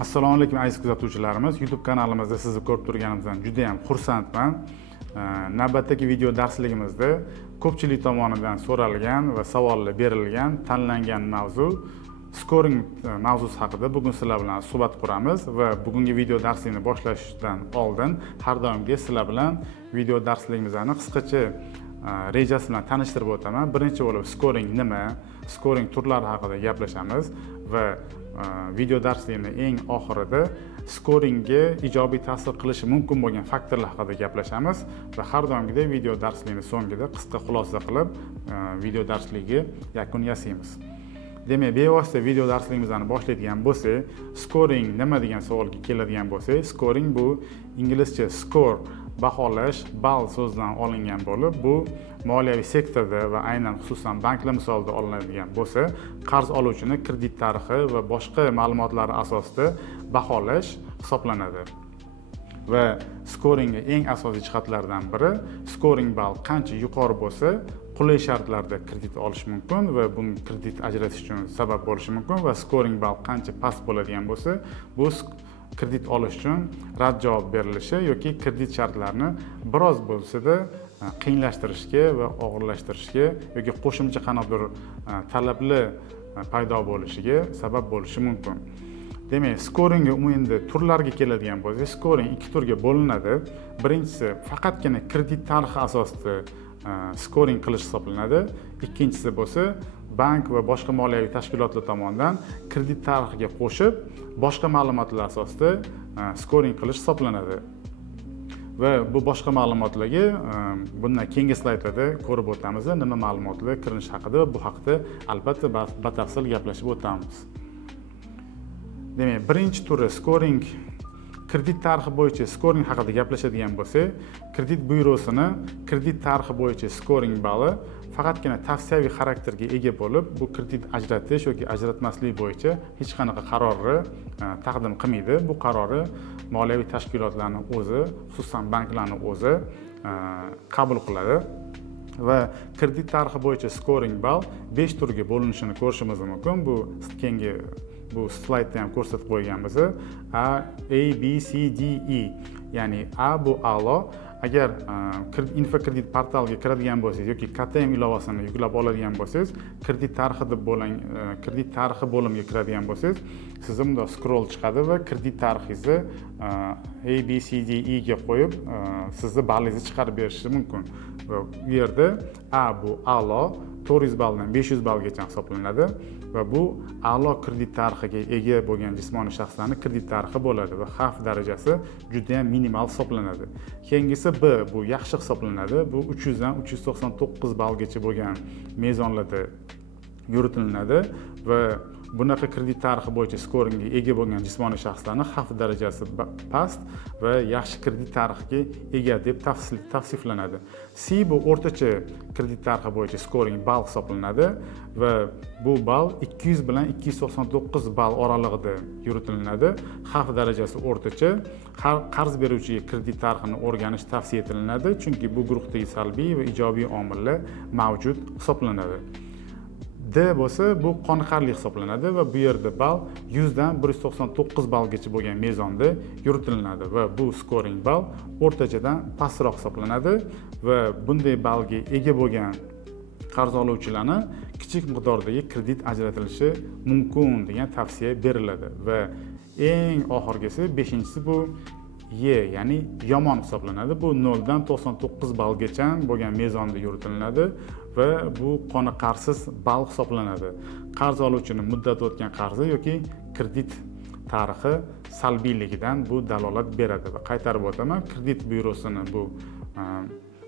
Assalomu alaykum aziz kuzatuvchilarimiz. YouTube kanalimizda sizni ko'rib turganimizdan juda ham xursandman. Navbatdagi video darsligimizda ko'pchilik tomonidan so'ralgan va savollar berilgan tanlangan mavzu scoring mavzusi haqida bugun sizlar bilan suhbat quramiz va bugungi video darslikni boshlashdan oldin har doimgidek sizlar bilan video darsligimizni qisqacha rejasi bilan tanishtirib o'taman. Birinchi bo'lib scoring nima, scoring turlari haqida gaplashamiz va video darslikning eng oxirida scoringga ijobiy ta'sir qilishi mumkin bo'lgan faktorlar haqida gaplashamiz va har doimgidek video darslikning so'ngida qisqa xulosa qilib video darsligiga yakun yasaymiz. Demak, bevosita video darsligimizni boshlaydigan bo'lsak, scoring nima degan savolga keladigan bo'lsak, scoring bu inglizcha score baholash, ball so'zidan olingan bo'lib, bu moliyaviy sektorda va aynan xususan banklar misolida olinadigan bo'lsa, qarz oluvchini kredit tarixi va boshqa ma'lumotlar asosida baholash hisoblanadi. Va scoringning eng asosiy jihatlaridan biri scoring ball qancha yuqori bo'lsa, qulay shartlarda kredit olish mumkin va buni kredit ajratish uchun sabab bo'lishi mumkin va scoring ball qancha past bo'ladigan bo'lsa, bu kredit olish uchun rad javob berilishi yoki kredit shartlarini biroz bo'lsa-da qiyinlashtirishga va og'irlashtirishga yoki qo'shimcha qanaqadir talablar paydo bo'lishiga sabab bo'lishi mumkin. Demak, scoringga endi turlarga keladigan bo'lsak, scoring ikki turga bo'linadi. Birinchisi faqatgina kredit tarixi asosida scoring qilish hisoblanadi. Ikkinchisi bo'lsa, bank va boshqa moliyaviy tashkilotlar tomonidan kredit tarixiga qo'shib, boshqa ma'lumotlar asosida scoring qilish hisoblanadi. Va bu boshqa ma'lumotlarga bundan keyingi slaydlarda ko'rib o'tamiz, nima ma'lumotlar kirinishi haqida va bu haqida albatta batafsil gaplashib o'tamiz. Demak, birinchi turi scoring kredit tarixi bo'yicha scoring haqida gaplashadigan bo'lsak, kredit byurosini kredit tarixi bo'yicha scoring balli faqatgina tavsiyaviy xarakterga ega bo'lib, bu kredit ajratish yoki ajratmaslik bo'yicha hech qanaqa qarorni taqdim qilmaydi. Bu qarori moliyaviy tashkilotlarning o'zi, xususan banklarning o'zi qabul qiladi. Va kredit tarixi bo'yicha scoring ball 5 turga bo'linishini ko'rishimiz mumkin. Bu slaydda ham ko'rsatib qo'yganmiz. A, B, C, D, E. Ya'ni A bu a'lo. Agar infokredit portaliga kiradigan bo'lsangiz yoki KTM ilovasini yuklab oladigan bo'lsangiz, kredit tarixi bo'limiga kiradigan bo'lsangiz, sizga bunda scroll chiqadi va kredit tarixingizni A, B, C, D, E ga qo'yib, sizni ballingizni chiqarib berishi mumkin. Va bu yerda A bu a'lo, 400 balldan 500 ballgacha hisoblanadi va bu a'lo kredit tarixiga ega bo'lgan jismoniy shaxslarning kredit tarixi bo'ladi va xavf darajasi juda ham minimal hisoblanadi. Keyingisi B bu yaxshi hisoblanadi. Bu 300 dan 399 ballgacha bo'lgan mezonlarda yuritiladi va bunaqa kredit tarixi bo'yicha scoringga ega bo'lgan jismoniy shaxslarning xavf darajasi past va yaxshi kredit tarixiga ega deb tavsiflanadi. C bu o'rtacha kredit tarixi bo'yicha scoring ball hisoblanadi va bu ball 200 bilan 299 ball oralig'ida yuritiladi. Xavf darajasi o'rtacha. Qarz beruvchiga kredit tarixini o'rganish tavsiya etiladi, chunki bu guruhdagi salbiy va ijobiy omillar mavjud hisoblanadi. D bo'lsa, bu qoniqarli hisoblanadi va bu yerda ball 100 dan 199 ballgacha bo'lgan mezonda yuritiladi va bu scoring ball o'rtachadan pastroq hisoblanadi va bunday ballga ega bo'lgan qarz oluvchilarni kichik miqdordagi kredit ajratilishi mumkin degan tavsiya beriladi va eng oxirgisi 5-inchisi bu Y, ya'ni yomon hisoblanadi. Bu 0 dan 99 ballgacha bo'lgan mezonda yuritiladi va bu qoniqarsiz ball hisoblanadi. Qarz oluvchining muddat o'tgan qarzi yoki kredit tarixi salbiyligidan bu dalolat beradi va qaytarib o'taman, kredit byurosining bu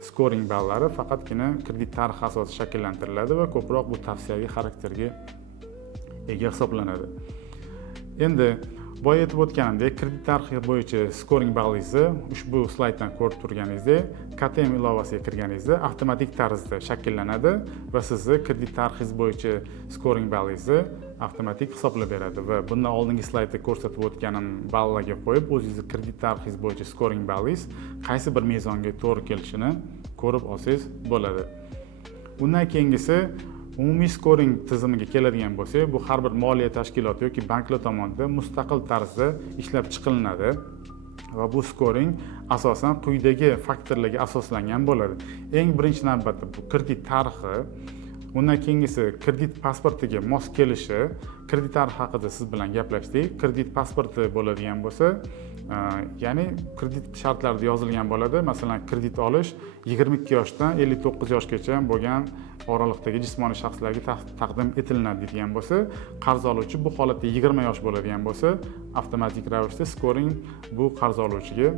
scoring ballari faqatgina kredit tarixi asosida shakllantiriladi va ko'proq bu tavsiyaviy xarakterga ega hisoblanadi. Endi boya aytib o'tganimdek, kredit tarixi bo'yicha scoring ballingizni ushbu slayddan ko'rib turganingizdek, KTM ilovasiga kirganingizda avtomatik tarzda shakllanadi va sizni kredit tarixingiz bo'yicha scoring ballingizni avtomatik hisoblab beradi va bundan oldingi slaydda ko'rsatib o'tganim ballarga qo'yib, o'zingizni kredit tarixingiz bo'yicha scoring ballingiz qaysi bir mezonga to'g'ri kelishini ko'rib olsangiz bo'ladi. Undan keyingisi umumiy skoring tizimiga keladigan bo'lsak, bu har bir moliya tashkiloti yoki banklar tomonidan mustaqil tarzda ishlab chiqariladi va bu skoring asosan quyidagi faktorlarga asoslangan bo'ladi. Eng birinchi navbatda bu kredit tarixi, undan keyingisi kredit pasportiga mos kelishi. Kredit tarixi haqida siz bilan gaplashdik. Kredit pasporti bo'ladigan bo'lsa, ya'ni kredit shartlarida yozilgan bo'ladi. Masalan, kredit olish 22 yoshdan 59 yoshgacha bo'lgan oralikdagi jismoniy shaxslarga taqdim etiladi degan bo'lsa, qarz oluvchi bu holatda 20 yosh bo'ladigan bo'lsa, avtomatik ravishda skoring bu qarz oluvchiga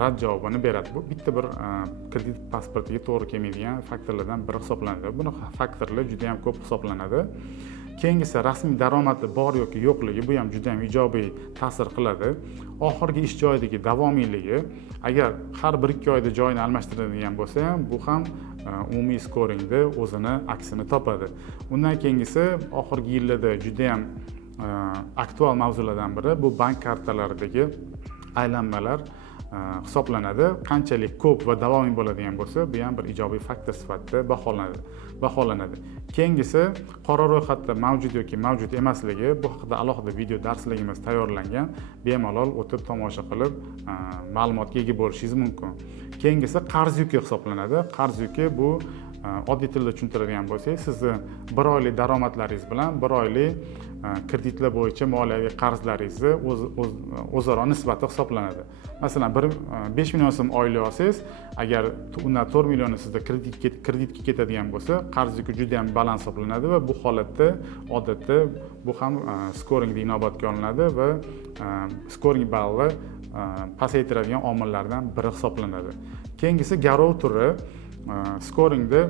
rad javobini beradi. Bu bitta bir kredit pasportiga to'g'ri kelmaydigan faktorlardan biri hisoblanadi. Buni faktorlar juda ham ko'p hisoblanadi. Keyingisi rasmiy daromadi bor yoki yo'qligi, bu ham juda ham ijobiy ta'sir qiladi. Oxirgi ish joyidagi davomiyligi, agar har 1-2 oyda joyini almashtiradigan bo'lsa ham, bu ham umumiy skoringda o'zini aksini topadi. Undan keyingisi oxirgi yillarda juda ham aktual mavzulardan biri bu bank kartalaridagi aylanmalar hisoblanadi. Qanchalik ko'p va davomiy bo'ladigan bo'lsa, bu ham bir ijobiy faktor sifatida baholanadi. Keyingisi qora ro'yxatda mavjud yoki mavjud emasligi, bu haqida alohida video darsligimiz tayyorlangan. Bemalol o'tib tomosha qilib ma'lumotga ega bo'lishingiz mumkin. Keyingisi qarz yuki hisoblanadi. Qarz yuki bu oddiy tilda tushuntiradigan bo'lsak, sizni 1 oylik daromadlaringiz bilan 1 oylik kreditlar bo'yicha moliyaviy qarzlaringizni o'zaro nisbati hisoblanadi. Masalan, 5 million so'm oylik olsangiz, agar undan 4 millioni sizda kreditga ketadigan bo'lsa, qarz yuki juda ham baland hisoblanadi va bu holatda odatda bu ham skoringda inobatga olinadi va skoring balli pasaytiradigan omillardan biri hisoblanadi. Keyingisi garov turi. Skoringda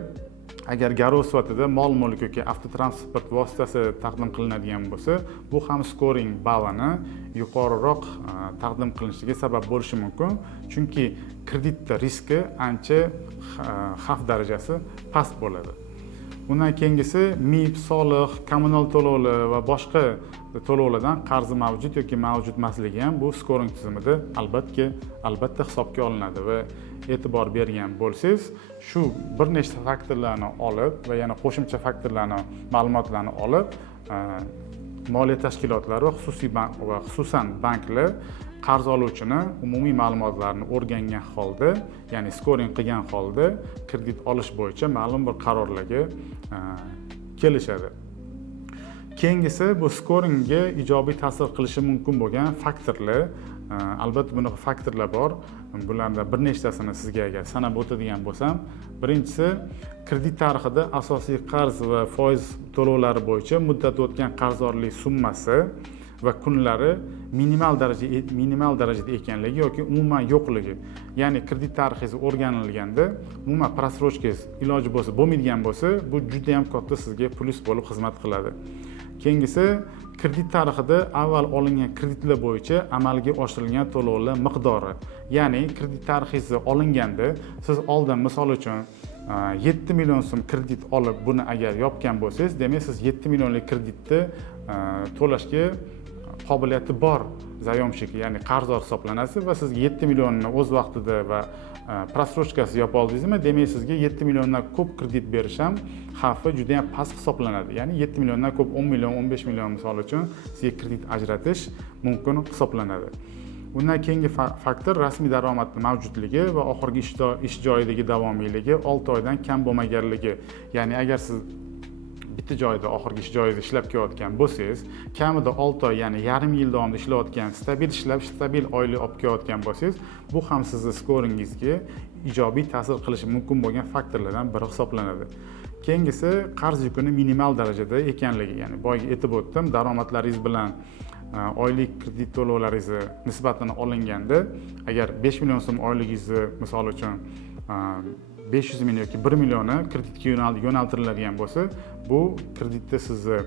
agar garov sifatida mol-mulk yoki avtotransport vositasi taqdim qilinadigan bo'lsa, bu ham skoring ballini yuqoriroq taqdim qilinishiga sabab bo'lishi mumkin. Chunki kreditda riski ancha xavf darajasi past bo'ladi. Undan keyingisi MIB, soliq, kommunal to'lovlar va boshqa to'lovlardan qarzi mavjud yoki mavjud emasligi ham bu skoring tizimida albatta hisobga olinadi va e'tibor bergan bo'lsangiz, shu bir nechta faktorlarni olib va yana qo'shimcha faktorlarni ma'lumotlarni olib, moliya tashkilotlari va xususiy bank va xususan banklar qarz oluvchini umumiy ma'lumotlarini o'rgangan holda, ya'ni skoring qilgan holda kredit olish bo'yicha ma'lum bir qarorlarga kelishadi. Keyingisi bu skoringga ijobiy ta'sir qilishi mumkin bo'lgan faktorlar. Albatta bunaqa faktorlar bor. Bulardan bir nechtasini sizga agar sanab o'tadigan bo'lsam, birinchisi kredit tarixida asosiy qarz va foiz to'lovlari bo'yicha muddati o'tgan qarzdorlik summasi va kunlari minimal darajada ekanligi yoki umuman yo'qligi. Ya'ni kredit tarixingiz o'rganilganda, umuman prasrochkangiz iloji bo'lsa bo'lmaydigan bo'lsa, bu juda ham katta sizga plus bo'lib xizmat qiladi. Keyingisi kredit tarixida avval olingan kreditlar bo'yicha amalga oshirilgan to'lovlar miqdori. Ya'ni kredit tarixingiz olinganda siz oldin misol uchun 7 million so'm kredit olib buni agar yopgan bo'lsangiz, demak siz 7 millionlik kreditni to'lashga qobiliyati bor zayomshik, ya'ni qarzdor hisoblanasiz va siz 7 millionni o'z vaqtida va prasrochkasi yopa oldingizmi, demak sizga 7 milliondan ko'p kredit berish ham xavfi juda ham past hisoblanadi. Ya'ni 7 milliondan ko'p 10 million, 15 million misol uchun sizga kredit ajratish mumkin hisoblanadi. Undan keyingi faktor rasmiy daromadning mavjudligi va oxirgi ish joyidagi davomiyligi 6 oydan kam bo'lmaganligi. Ya'ni agar siz bitta joyda oxirgi ish joyida ishlab kelayotgan bo'lsangiz, kamida 6 oy, ya'ni yarim yil davomida ishlayotgan, stabil oylik olib kelayotgan bo'lsangiz, bu ham sizning skoringizga ijobiy ta'sir qilishi mumkin bo'lgan faktorlardan biri hisoblanadi. Keyingisi qarz yukini minimal darajada ekanligi, ya'ni boyagi aytib o'tdim, daromadlaringiz bilan oylik kredit to'lovlaringizni nisbatini olinganda, agar 5 million so'm oyligingizni misol uchun 500 ming yoki 1 millioni kreditga yo'naltiriladigan bo'lsa, bu kreditda sizni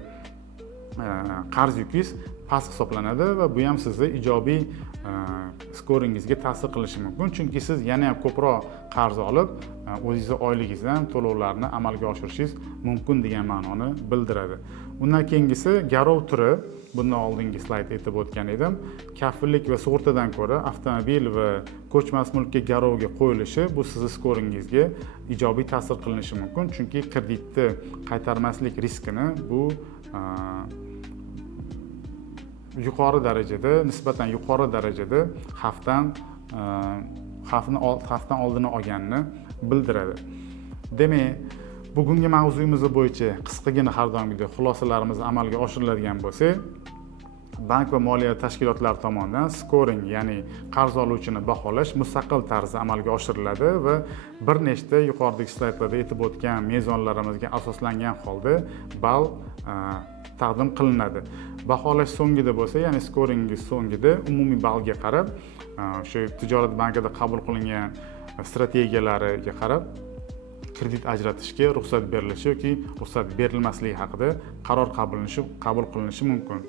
qarz yukingiz past hisoblanadi va bu ham sizni ijobiy skoringizga ta'sir qilishi mumkin, chunki siz yana ham ko'proq qarz olib o'zingizning oylingizdan to'lovlarni amalga oshirishingiz mumkin degan ma'noni bildiradi. Undan keyingisi garov turi. Bundan oldingi slayd aytib o'tgan edim. Kafillik va sug'urtadan ko'ra avtomobil va ko'chmas mulkka garovga qo'yilishi bu sizning skoringizga ijobiy ta'sir qilishi mumkin, chunki kreditni qaytarmaslik riskini bu yuqori darajada, nisbatan yuqori darajada xavfdan oldini olganini bildiradi. Demak, bugungi mavzuyimiz bo'yicha qisqagina har doimgidek xulosalarimiz amalga oshiriladigan bo'lsa, bank va moliyaviy tashkilotlar tomonidan skoring, ya'ni qarz oluvchini baholash mustaqil tarzda amalga oshiriladi va bir nechta yuqoridagi slaydlarda aytib o'tgan mezonlarimizga asoslangan holda ball taqdim qilinadi. Baholash so'ngida bo'lsa, ya'ni skoringingiz so'ngida umumiy ballga qarab, o'sha tijorat bankida qabul qilingan strategiyalariga qarab kredit ajratishga ruxsat berilishi yoki ruxsat berilmasligi haqida qaror qabul qilinishi mumkin.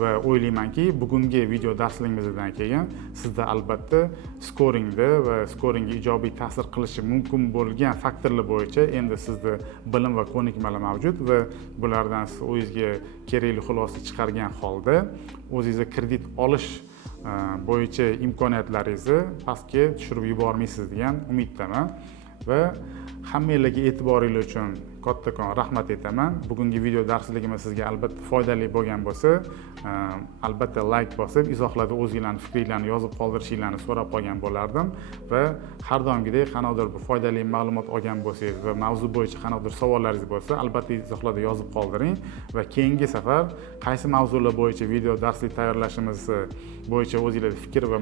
Va o'ylaymanki, bugungi video darsligimizdan keyin sizda albatta skoringda va skoringga ijobiy ta'sir qilishi mumkin bo'lgan faktorlar bo'yicha endi sizda bilim va ko'nikmalar mavjud va bulardan siz o'zingizga kerakli xulosa chiqargan holda o'zingizga kredit olish bo'yicha imkoniyatlaringizni pastga tushirib yubormaysiz degan umiddaman. Va hammangizga e'tiboringiz uchun kattakon rahmat aytaman. Bugungi video darsligimiz sizga albatta foydali bo'lgan bo'lsa, albatta like bosib, izohlarda o'zingizlarning fikringizni yozib qoldirishinglarni so'rab qolgan bo'lardim va har doimgidek qanaqadir bir foydali ma'lumot olgan bo'lsangiz va mavzu bo'yicha qanaqadir savollaringiz bo'lsa, albatta izohlarda yozib qoldiring va keyingi safar qaysi mavzular bo'yicha video darslik tayyorlashimiz bo'yicha o'zingizlarning fikr va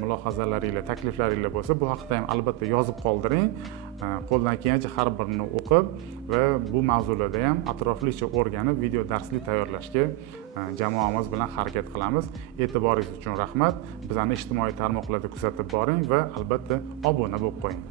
mulohazalaringiz, takliflaringiz bo'lsa, bu haqida ham albatta yozib qoldiring. Qo'ldan kelgancha har birini o'qib va bu mavzularda ham atroflicha o'rganib video darslik tayyorlashga jamoamiz bilan harakat qilamiz. E'tiboringiz uchun rahmat. Bizani ijtimoiy tarmoqlarda kuzatib boring va albatta obuna bo'lib qo'ying.